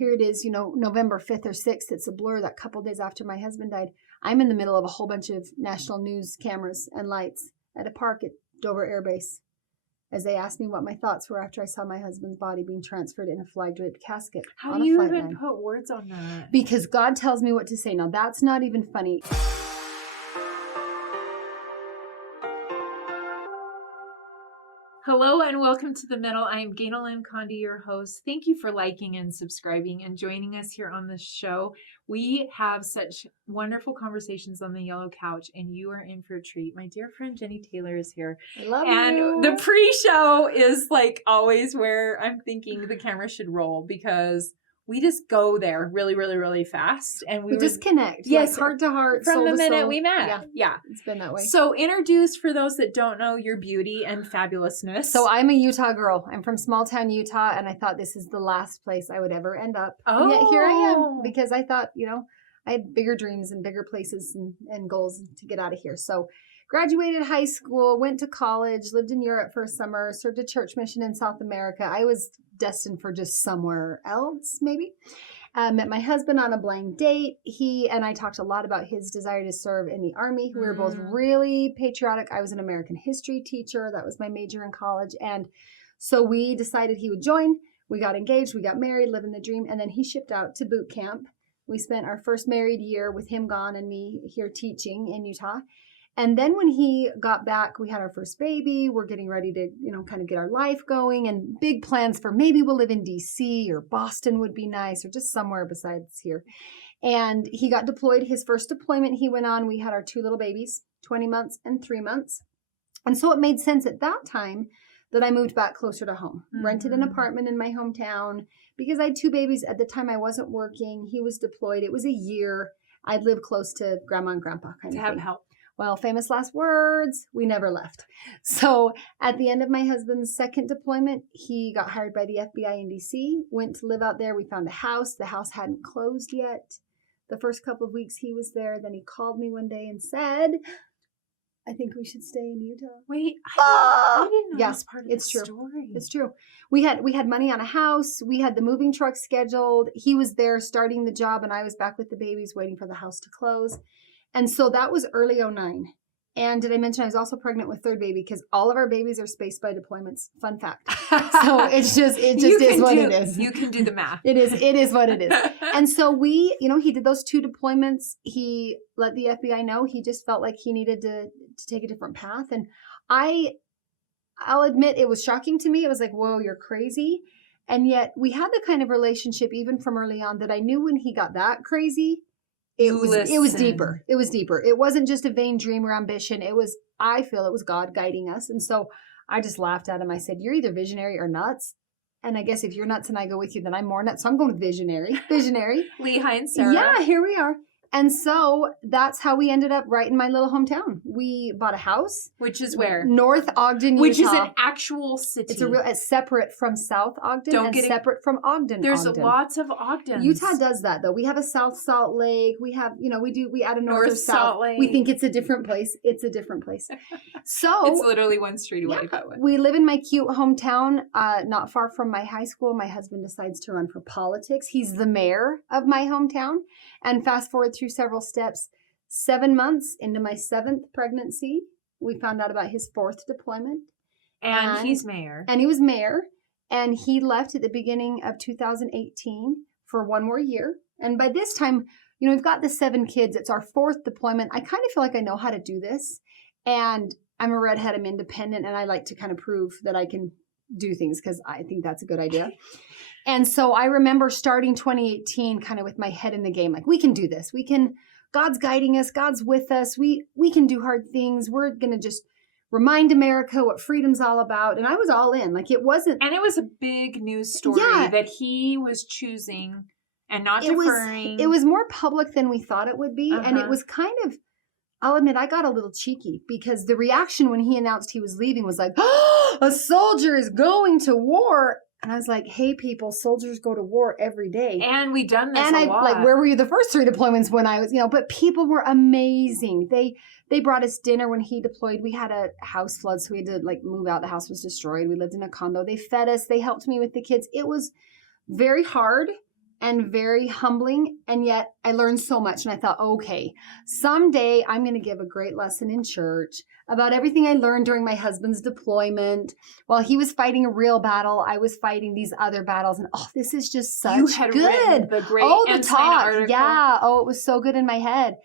here it is, November 5th or 6th. It's a blur that couple days after my husband died. I'm in the middle of a whole bunch of national news cameras and lights at a park at Dover Air Base as they asked me what my thoughts were after I saw my husband's body being transferred in a flag-draped casket. How do you even put words on that? Because God tells me what to say. Now, that's not even funny. Hello and welcome to The Middle. I am Ganel-Lyn, your host. Thank you for liking and subscribing and joining us here on this show. We have such wonderful conversations on the yellow couch, and you are in for a treat. My dear friend Jennie Taylor is here. I love and you. The pre-show is like always where I'm thinking the camera should roll because we just go there really, really, really fast. And we just connect. Yes. Like heart to heart. From soul the to minute soul. we met. Yeah. It's been that way. So introduce for those that don't know your beauty and fabulousness. So I'm a Utah girl. I'm from small town Utah, and I thought this is the last place I would ever end up. Oh. And yet here I am because I thought, I had bigger dreams and bigger places and goals to get out of here. So graduated high school, went to college, lived in Europe for a summer, served a church mission in South America. I was destined for just somewhere else, maybe. Met my husband on a blind date. He and I talked a lot about his desire to serve in the Army. We were both really patriotic. I was an American history teacher. That was my major in college. And so we decided he would join. We got engaged. We got married, living the dream. And then he shipped out to boot camp. We spent our first married year with him gone and me here teaching in Utah. And then when he got back, we had our first baby. We're getting ready to, kind of get our life going and big plans for maybe we'll live in DC or Boston would be nice or just somewhere besides here. And he got deployed. His first deployment he went on, we had our two little babies, 20 months and 3 months. And so it made sense at that time that I moved back closer to home, rented an apartment in my hometown because I had two babies. At the time I wasn't working. He was deployed. It was a year. I'd live close to grandma and grandpa kind of have thing. help. Well, famous last words, we never left. So at the end of my husband's second deployment, he got hired by the FBI in DC, went to live out there. We found a house. The house hadn't closed yet. The first couple of weeks he was there. Then he called me one day and said, I think we should stay in Utah. Wait, I didn't know yeah, this part of it's the true. story. It's true. We had money on a house. We had the moving truck scheduled. He was there starting the job, and I was back with the babies waiting for the house to close. And so that was early 2009. And did I mention I was also pregnant with third baby because all of our babies are spaced by deployments. Fun fact. So it just is what it is. You can do the math. It is what it is. And so we, he did those 2 deployments. He let the FBI know he just felt like he needed to take a different path. And I'll admit it was shocking to me. It was like, whoa, you're crazy. And yet we had the kind of relationship even from early on that I knew when he got that crazy, it was deeper. It was deeper. It wasn't just a vain dream or ambition. I feel it was God guiding us. And so I just laughed at him. I said, you're either visionary or nuts. And I guess if you're nuts and I go with you, then I'm more nuts. So I'm going with visionary. Lehi and Sarah. Yeah, here we are. And so that's how we ended up right in my little hometown. We bought a house. Which is where? North Ogden, Utah. Which is an actual city. It's separate from South Ogden separate from Ogden. There's Ogden. Lots of Ogdens. Utah does that though. We have a South Salt Lake. We have, we add a North or South. Salt Lake. We think it's a different place. It's a different place. So it's literally one street away. Yeah, we live in my cute hometown, not far from my high school. My husband decides to run for politics. He's the mayor of my hometown. And fast forward through several steps, 7 months into my 7th pregnancy, we found out about his 4th deployment. And he's mayor. And he was mayor. And he left at the beginning of 2018 for 1 more year. And by this time, we've got the 7 kids. It's our 4th deployment. I kind of feel like I know how to do this. And I'm a redhead. I'm independent. And I like to kind of prove that I can do things because I think that's a good idea. And so I remember starting 2018 kind of with my head in the game. Like, we can do this. God's guiding us. God's with us. We can do hard things. We're going to just remind America what freedom's all about. And I was all in. Like, it wasn't. And it was a big news story that he was choosing and not deferring. It was more public than we thought it would be. And it was kind of, I'll admit, I got a little cheeky because the reaction when he announced he was leaving was like, oh, a soldier is going to war. And I was like, hey, people, soldiers go to war every day. And we done this a lot. Like, where were you the first 3 deployments when I was, but people were amazing. They brought us dinner when he deployed. We had a house flood, so we had to move out. The house was destroyed. We lived in a condo. They fed us. They helped me with the kids. It was very hard. and very humbling. And yet I learned so much. And I thought, okay, someday I'm going to give a great lesson in church about everything I learned during my husband's deployment. While he was fighting a real battle, I was fighting these other battles. And this is just such You had good. written the great the Ensign talk. article. Yeah. It was so good in my head.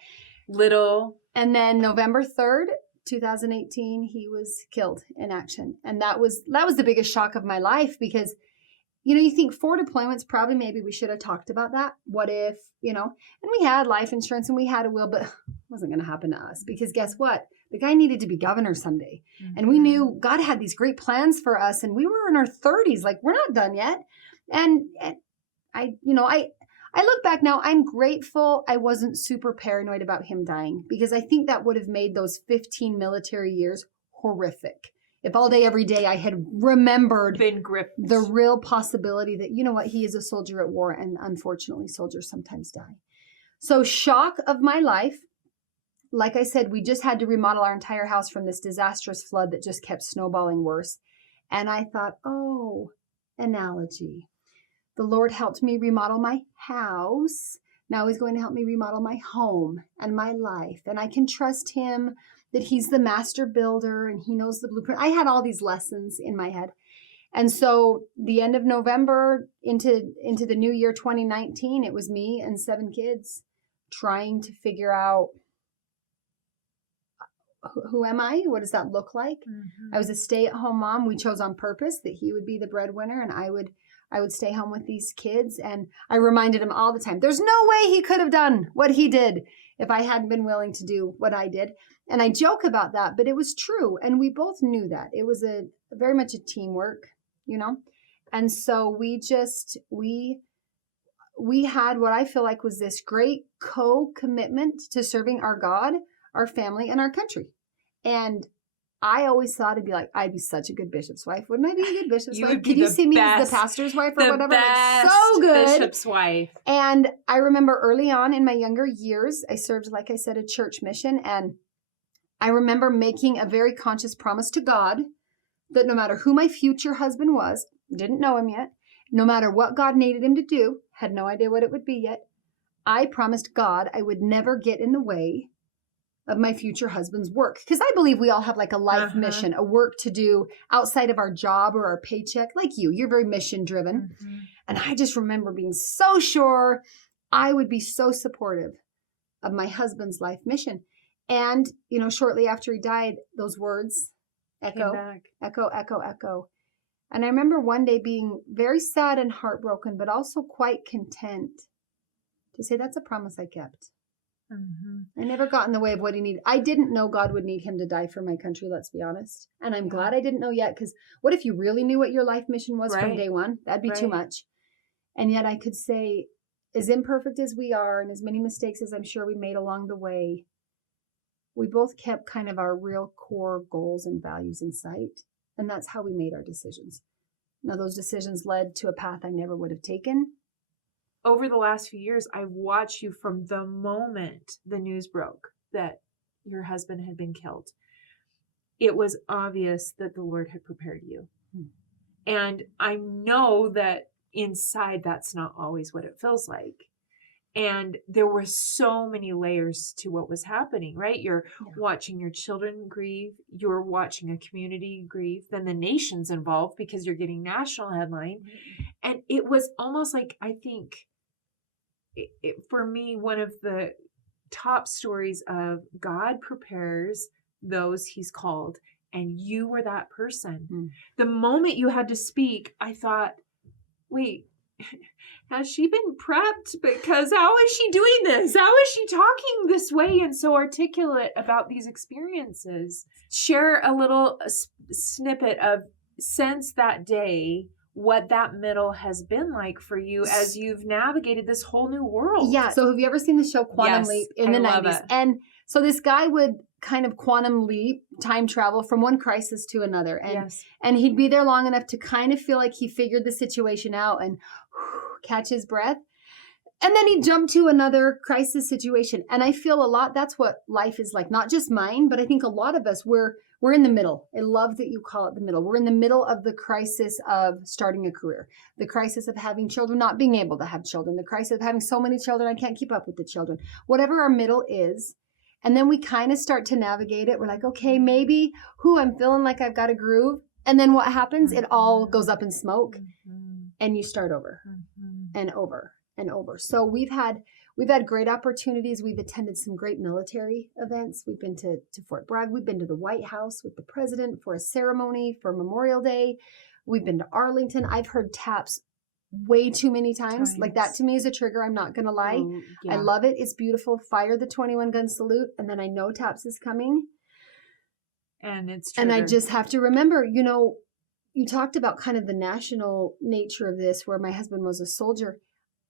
And then November 3rd, 2018, he was killed in action. And that was the biggest shock of my life, because you think 4 deployments, probably maybe we should have talked about that. What if, and we had life insurance and we had a will, but it wasn't going to happen to us, because guess what? The guy needed to be governor someday. Mm-hmm. And we knew God had these great plans for us, and we were in our 30s, like we're not done yet. And I look back now, I'm grateful I wasn't super paranoid about him dying, because I think that would have made those 15 military years horrific. If all day, every day I had remembered the real possibility that, he is a soldier at war, and unfortunately soldiers sometimes die. So shock of my life. Like I said, we just had to remodel our entire house from this disastrous flood that just kept snowballing worse. And I thought, analogy. The Lord helped me remodel my house. Now he's going to help me remodel my home and my life. And I can trust him that he's the master builder and he knows the blueprint. I had all these lessons in my head. And so the end of November into the new year 2019, it was me and 7 kids trying to figure out, who am I? What does that look like? Mm-hmm. I was a stay-at-home mom. We chose on purpose that he would be the breadwinner and I would stay home with these kids. And I reminded him all the time, there's no way he could have done what he did if I hadn't been willing to do what I did. And I joke about that, but it was true. And we both knew that. It was very much a teamwork, And so we had what I feel like was this great co-commitment to serving our God, our family, and our country. And I always thought it'd be like, I'd be such a good bishop's wife. Wouldn't I be a good bishop's wife? Could you see me as the pastor's wife or whatever? Like, so good. Bishop's wife. And I remember early on in my younger years, I served, like I said, a church mission. And I remember making a very conscious promise to God that no matter who my future husband was, didn't know him yet, no matter what God needed him to do, had no idea what it would be yet, I promised God I would never get in the way of my future husband's work. Because I believe we all have like a life mission, a work to do outside of our job or our paycheck. Like you're very mission driven. Mm-hmm. And I just remember being so sure I would be so supportive of my husband's life mission. And, shortly after he died, those words echo, echo, echo, echo. And I remember one day being very sad and heartbroken, but also quite content to say that's a promise I kept. Mm-hmm. I never got in the way of what he needed. I didn't know God would need him to die for my country, let's be honest. And I'm glad I didn't know yet, because what if you really knew what your life mission was from day one? That'd be too much. And yet I could say, as imperfect as we are and as many mistakes as I'm sure we made along the way, we both kept kind of our real core goals and values in sight. And that's how we made our decisions. Now, those decisions led to a path I never would have taken. Over the last few years, I've watched you from the moment the news broke that your husband had been killed. It was obvious that the Lord had prepared you. And I know that inside that's not always what it feels like. And there were so many layers to what was happening, right? You're watching your children grieve. You're watching a community grieve. Then the nation's involved because you're getting national headline. And it was almost like, I think, for me, one of the top stories of God prepares those he's called. And you were that person. The moment you had to speak, I thought, wait, has she been prepped? Because how is she doing this? How is she talking this way and so articulate about these experiences? Share a little snippet of, since that day, what that middle has been like for you as you've navigated this whole new world. Yeah. So have you ever seen the show Quantum Leap in the 90s? And so this guy would kind of quantum leap, time travel from one crisis to another. And he'd be there long enough to kind of feel like he figured the situation out and catch his breath. And then he'd jump to another crisis situation. And I feel a lot, that's what life is like. Not just mine, but I think a lot of us, we're We're in the middle. I love that you call it the middle. We're in the middle of the crisis of starting a career, the crisis of having children, not being able to have children, the crisis of having so many children, I can't keep up with the children, whatever our middle is. And then we kind of start to navigate it. We're like, okay, maybe, I'm feeling like I've got a groove. And then what happens? It all goes up in smoke and you start over and over and over. So we've had great opportunities. We've attended some great military events. We've been to Fort Bragg. We've been to the White House with the president for a ceremony for Memorial Day. We've been to Arlington. I've heard taps way too many times. Like that to me is a trigger. I'm not going to lie. Oh, yeah. I love it. It's beautiful. Fire the 21 gun salute. And then I know taps is coming. And it's triggered. And I just have to remember, you talked about kind of the national nature of this, where my husband was a soldier.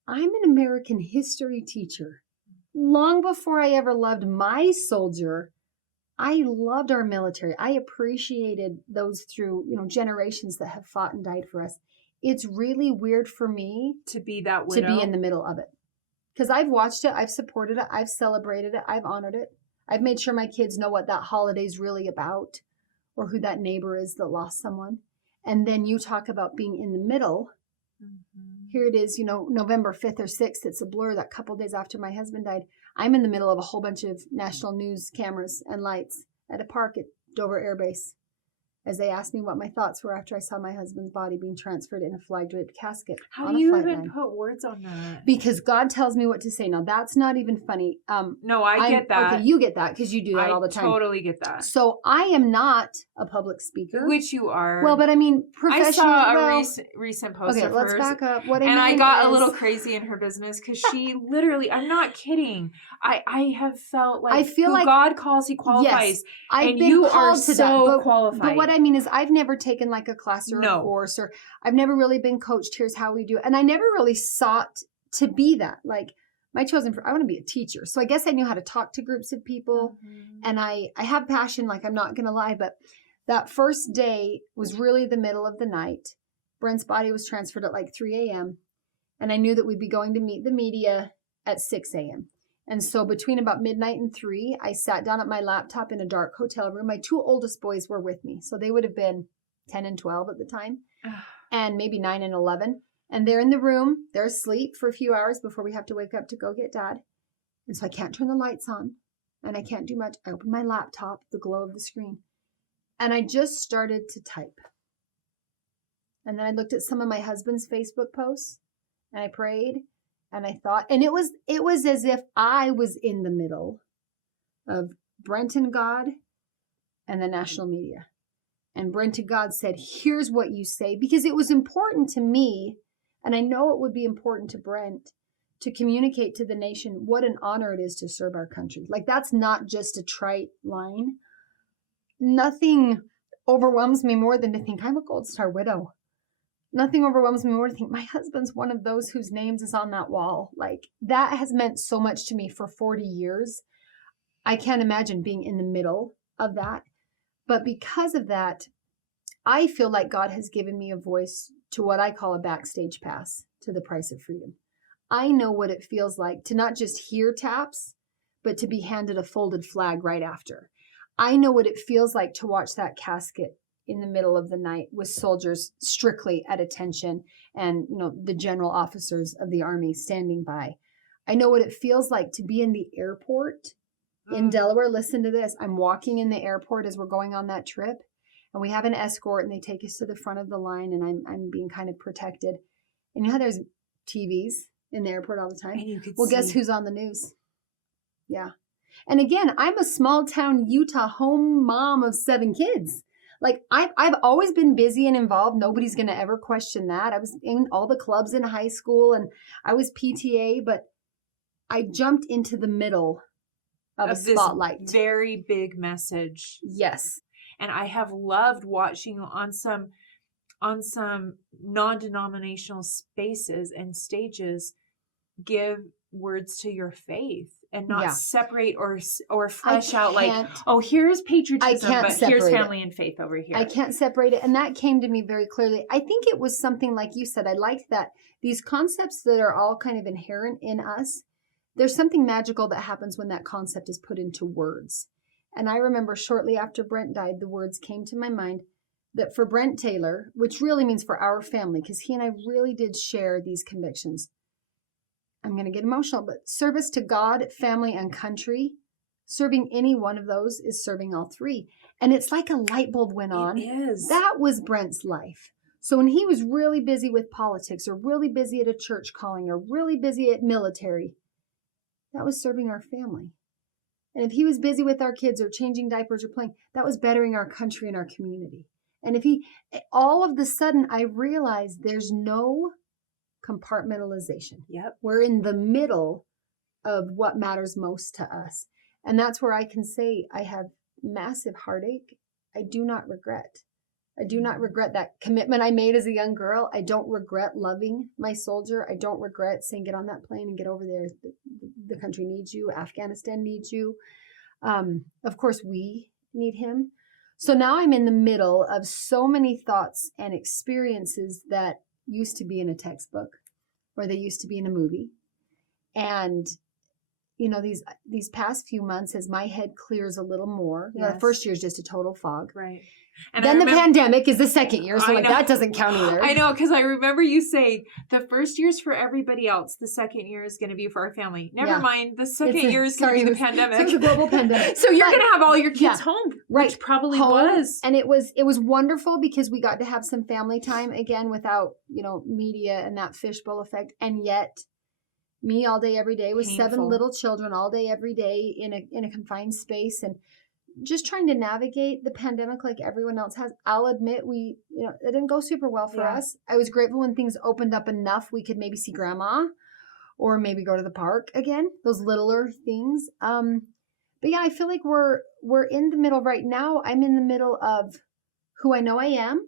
I'm an American history teacher. Long before I ever loved my soldier, I loved our military. I appreciated those through, generations that have fought and died for us. It's really weird for me to be that widow, to be in the middle of it. Because I've watched it, I've supported it, I've celebrated it, I've honored it. I've made sure my kids know what that holiday's really about or who that neighbor is that lost someone. And then you talk about being in the middle. Here it is, November 5th or 6th. It's a blur that couple days after my husband died. I'm in the middle of a whole bunch of national news cameras and lights at a park at Dover Air Base as they asked me what my thoughts were after I saw my husband's body being transferred in a flag-draped casket. How do you even put words on that? Because God tells me what to say. Now, that's not even funny. No, I get that. Okay, you get that because you do that all the time. I totally get that. So I am not a public speaker. Which you are. Well, but I mean, professionally. I saw a recent post of hers. Okay, let's back up. I got a little crazy in her business because she literally, I'm not kidding. I have felt like I feel like God calls, he qualifies. Yes, I've been you called are to so that. qualified. But what I mean is I've never taken like a class or a course, or I've never really been coached. Here's how we do it. And I never really sought to be that. Like I want to be a teacher. So I guess I knew how to talk to groups of people. And I have passion, like I'm not going to lie. But that first day was really the middle of the night. Brent's body was transferred at like 3 a.m. And I knew that we'd be going to meet the media at 6 a.m. And so between about midnight and 3, I sat down at my laptop in a dark hotel room. My 2 oldest boys were with me. So they would have been 10 and 12 at the time, and maybe 9 and 11. And they're in the room. They're asleep for a few hours before we have to wake up to go get Dad. And so I can't turn the lights on, and I can't do much. I opened my laptop, the glow of the screen, and I just started to type. And then I looked at some of my husband's Facebook posts, and I prayed. And I thought, and it was as if I was in the middle of Brent and God and the national media. And Brent and God said, here's what you say, because it was important to me, and I know it would be important to Brent, to communicate to the nation what an honor it is to serve our country. Like that's not just a trite line. Nothing overwhelms me more than to think I'm a Gold Star widow. Nothing overwhelms me more to think my husband's one of those whose names is on that wall. Like that has meant so much to me for 40 years. I can't imagine being in the middle of that. But because of that, I feel like God has given me a voice to what I call a backstage pass to the price of freedom. I know what it feels like to not just hear taps, but to be handed a folded flag right after. I know what it feels like to watch that casket in the middle of the night with soldiers strictly at attention and, the general officers of the Army standing by. I know what it feels like to be in the airport in Delaware. Listen to this. I'm walking in the airport as we're going on that trip, and we have an escort, and they take us to the front of the line, and I'm being kind of protected. And you know how there's TVs in the airport all the time? Guess who's on the news? Yeah. And again, I'm a small town Utah home mom of 7 kids. Like I've always been busy and involved. Nobody's going to ever question that. I was in all the clubs in high school and I was PTA, but I jumped into the middle of a spotlight. This very big message. Yes. And I have loved watching you on some non-denominational spaces and stages give words to your faith and not separate or flesh out like, here's patriotism, but here's family and faith over here. I can't separate it. And that came to me very clearly. I think it was something like you said. I liked that these concepts that are all kind of inherent in us, there's something magical that happens when that concept is put into words. And I remember shortly after Brent died, the words came to my mind that for Brent Taylor, which really means for our family, because he and I really did share these convictions. I'm going to get emotional, but service to God, family, and country, serving any one of those is serving all three. And it's like a light bulb went on. It is. That was Brent's life. So when he was really busy with politics or really busy at a church calling or really busy at military, that was serving our family. And if he was busy with our kids or changing diapers or playing, that was bettering our country and our community. And if all of the sudden, I realized there's no compartmentalization. Yep. We're in the middle of what matters most to us. And that's where I can say I have massive heartache. I do not regret. I do not regret that commitment I made as a young girl. I don't regret loving my soldier. I don't regret saying, get on that plane and get over there. The country needs you. Afghanistan needs you. Of course, we need him. So now I'm in the middle of so many thoughts and experiences that used to be in a textbook or they used to be in a movie. And you know, these past few months, as my head clears a little more, you know, the first year is just a total fog. Right. And then the pandemic is the second year, so like that doesn't count either. I know, because I remember you saying the first year's for everybody else. The second year is going to be for our family. Never mind, the second year is going to be the pandemic. It's a global pandemic. So you're going to have all your kids home, right? Which probably home, was. And it was wonderful because we got to have some family time again without, you know, media and that fishbowl effect. And yet, me all day, every day with Painful. 7 little children all day, every day in a confined space and just trying to navigate the pandemic like everyone else has. I'll admit it didn't go super well for us. I was grateful when things opened up enough we could maybe see grandma or maybe go to the park again, those littler things. But yeah, I feel like we're in the middle right now. I'm in the middle of who I know I am,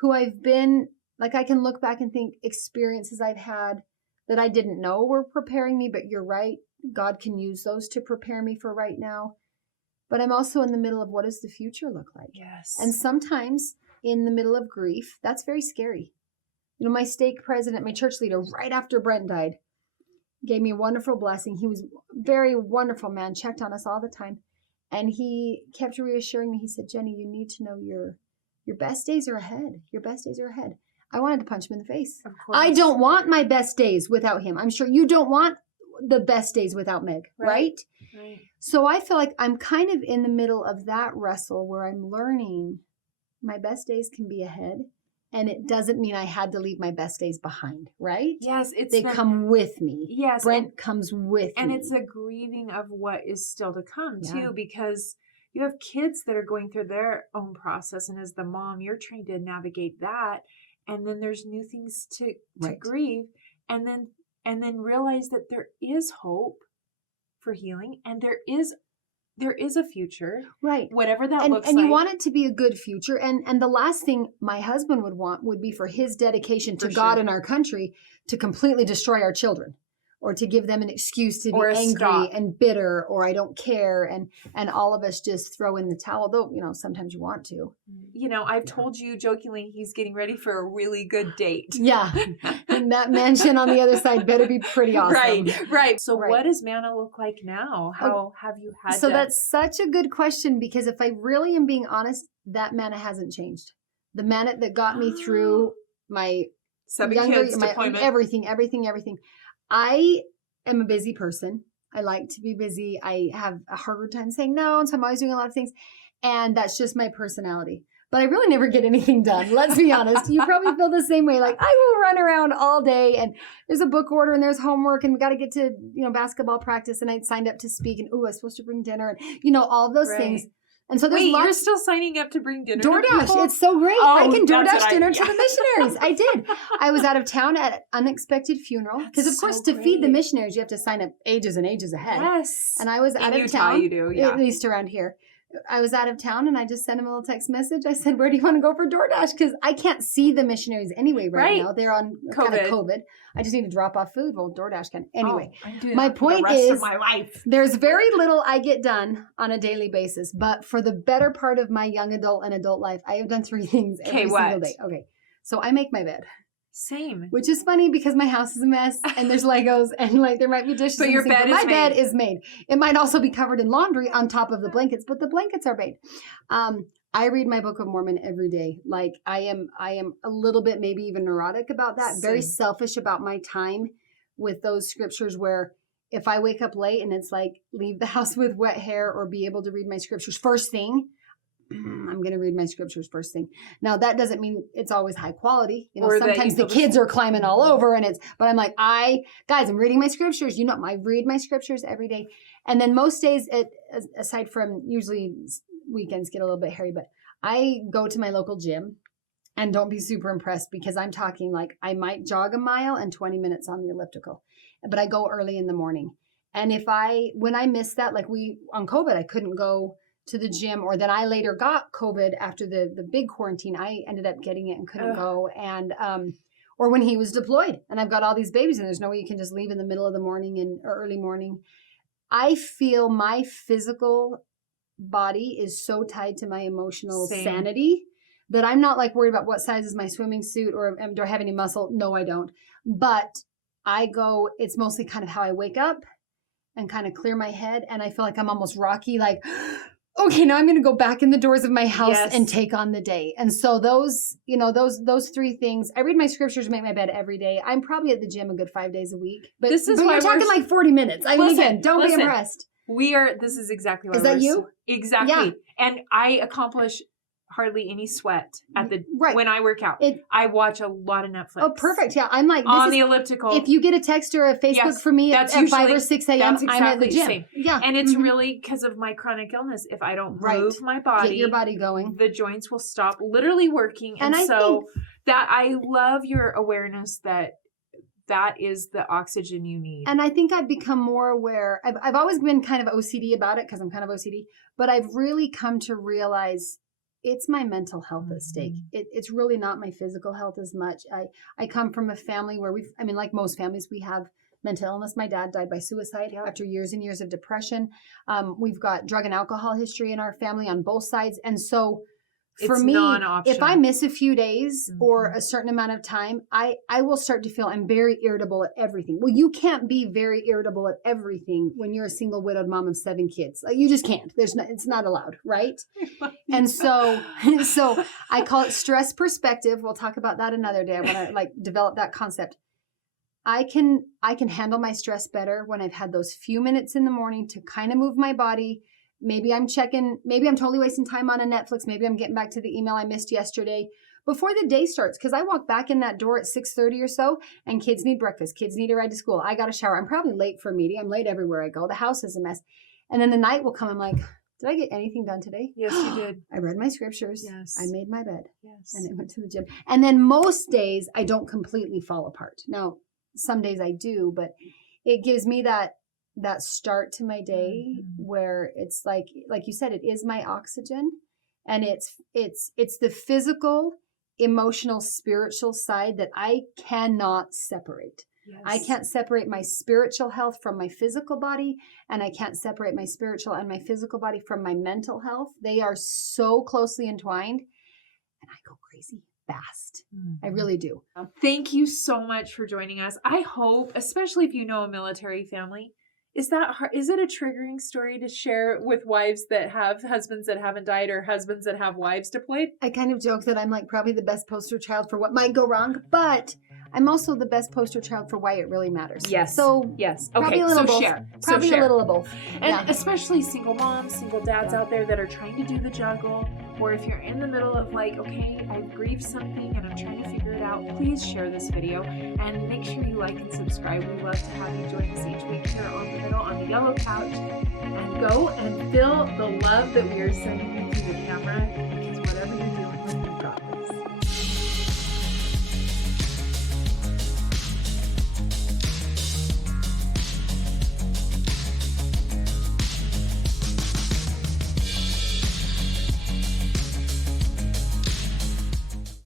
who I've been, like I can look back and think experiences I've had that I didn't know were preparing me, but you're right. God can use those to prepare me for right now. But I'm also in the middle of what does the future look like? Yes. And sometimes in the middle of grief, that's very scary. You know, my stake president, my church leader, right after Brent died, gave me a wonderful blessing. He was a very wonderful man, checked on us all the time. And he kept reassuring me. He said, Jennie, you need to know your best days are ahead. Your best days are ahead. I wanted to punch him in the face. Of course. I don't want my best days without him. I'm sure you don't want the best days without Meg, right? Right. So I feel like I'm kind of in the middle of that wrestle where I'm learning my best days can be ahead. And it doesn't mean I had to leave my best days behind, right? Yes. They come with me. Yes. Brent comes with me. And it's a grieving of what is still to come too, because you have kids that are going through their own process. And as the mom, you're trying to navigate that. And then there's new things to grieve. And then realize that there is hope for healing and there is a future. Right. Whatever that looks like. And you want it to be a good future. And the last thing my husband would want would be for his dedication to God and our country to completely destroy our children. Or to give them an excuse to be angry and bitter, or I don't care, and all of us just throw in the towel. Though, you know, sometimes you want to. You know, I've told you jokingly he's getting ready for a really good date. Yeah, and that mansion on the other side better be pretty awesome. Right. So what does manna look like now? How have you had? So that's such a good question, because if I really am being honest, that manna hasn't changed. The manna that got me through my 7 kids deployment, everything. I am a busy person. I like to be busy. I have a harder time saying no, and so I'm always doing a lot of things. And that's just my personality. But I really never get anything done. Let's be honest. You probably feel the same way. Like, I will run around all day, and there's a book order, and there's homework, and we got to get to, you know, basketball practice, and I signed up to speak, and I was supposed to bring dinner, and, you know, all those things. And so there's you're still signing up to bring dinner DoorDash. to people? It's so great. I can DoorDash dinner to the missionaries. I did. I was out of town at an unexpected funeral. Because, of course, to feed the missionaries, you have to sign up ages and ages ahead. Yes. And I was out of Utah, town. you do, yeah. At least around here. I was out of town, and I just sent him a little text message. I said, where do you want to go for DoorDash? Because I can't see the missionaries anyway right now. They're on kind of COVID. I just need to drop off food. Well, DoorDash can. Anyway, my point is, my life. There's very little I get done on a daily basis. But for the better part of my young adult and adult life, I have done 3 things every single day. Okay, so I make my bed. Same. Which is funny because my house is a mess and there's Legos and like there might be dishes. But your bed my is bed made. is made. It might also be covered in laundry on top of the blankets, but the blankets are made. I read my Book of Mormon every day. Like I am a little bit maybe even neurotic about that. Same. Very selfish about my time with those scriptures where if I wake up late and it's like leave the house with wet hair or be able to read my scriptures first thing, I'm going to read my scriptures first thing. Now that doesn't mean it's always high quality. You know, Or sometimes the kids are climbing all over and but I'm like, guys, I'm reading my scriptures. You know, I read my scriptures every day. And then most days, aside from usually weekends get a little bit hairy, but I go to my local gym and don't be super impressed because I'm talking like I might jog a mile and 20 minutes on the elliptical, but I go early in the morning. And when I missed that, like on COVID, I couldn't go to the gym, or then I later got COVID after the big quarantine. I ended up getting it and couldn't go. And, or when he was deployed and I've got all these babies and there's no way you can just leave in the middle of the morning or early morning. I feel my physical body is so tied to my emotional sanity that I'm not like worried about what size is my swimming suit or do I have any muscle? No, I don't. But it's mostly kind of how I wake up and kind of clear my head. And I feel like I'm almost Rocky, like, okay, now I'm going to go back in the doors of my house and take on the day. And so those three things, I read my scriptures, make my bed every day. I'm probably at the gym a good 5 days a week, but we're talking like 40 minutes. I mean, again, don't be impressed. This is exactly what is that you? Exactly. Yeah. And I accomplish hardly any sweat when I work out. I watch a lot of Netflix. Oh, perfect. Yeah. I'm like, on the elliptical. If you get a text or a Facebook from me at 5 or 6 a.m., exactly I'm at the gym. Same. Yeah. And it's really because of my chronic illness. If I don't move my body, get your body going, the joints will stop literally working. And I love your awareness that is the oxygen you need. And I think I've become more aware. I've always been kind of OCD about it because I'm kind of OCD, but I've really come to realize it's my mental health at stake. It's really not my physical health as much. I come from a family where like most families, we have mental illness. My dad died by suicide after years and years of depression. We've got drug and alcohol history in our family on both sides. And so for me, if I miss a few days or a certain amount of time, I will start to feel I'm very irritable at everything. Well, you can't be very irritable at everything when you're a single widowed mom of 7 kids. Like, you just can't. It's not allowed, right? And so I call it stress perspective. We'll talk about that another day. I want to develop that concept. I can handle my stress better when I've had those few minutes in the morning to kind of move my body. Maybe I'm totally wasting time on a Netflix. Maybe I'm getting back to the email I missed yesterday before the day starts. Because I walk back in that door at 6:30 or so and kids need breakfast. Kids need a ride to school. I got a shower. I'm probably late for a meeting. I'm late everywhere I go. The house is a mess. And then the night will come. I'm like, did I get anything done today? Yes, you did. I read my scriptures. Yes. I made my bed. Yes. And I went to the gym. And then most days I don't completely fall apart. Now, some days I do, but it gives me that start to my day where it's like you said, it is my oxygen, and it's the physical, emotional, spiritual side that I cannot separate. Yes. I can't separate my spiritual health from my physical body, and I can't separate my spiritual and my physical body from my mental health. They are so closely entwined, and I go crazy fast. I really do. Thank you so much for joining us. I hope, especially if you know a military family, is it a triggering story to share with wives that have husbands that haven't died or husbands that have wives deployed? I kind of joke that I'm like probably the best poster child for what might go wrong, but I'm also the best poster child for why it really matters. Yes. So yes. Probably Okay. A little So both. share. Probably so share. A little of both. And especially single moms, single dads out there that are trying to do the juggle, or if you're in the middle of like, okay, I've grieved something and I'm trying to figure it out, please share this video and make sure you like and subscribe. We love to have you join us each week here on the middle on the yellow couch, and go and feel the love that we are sending you through the camera.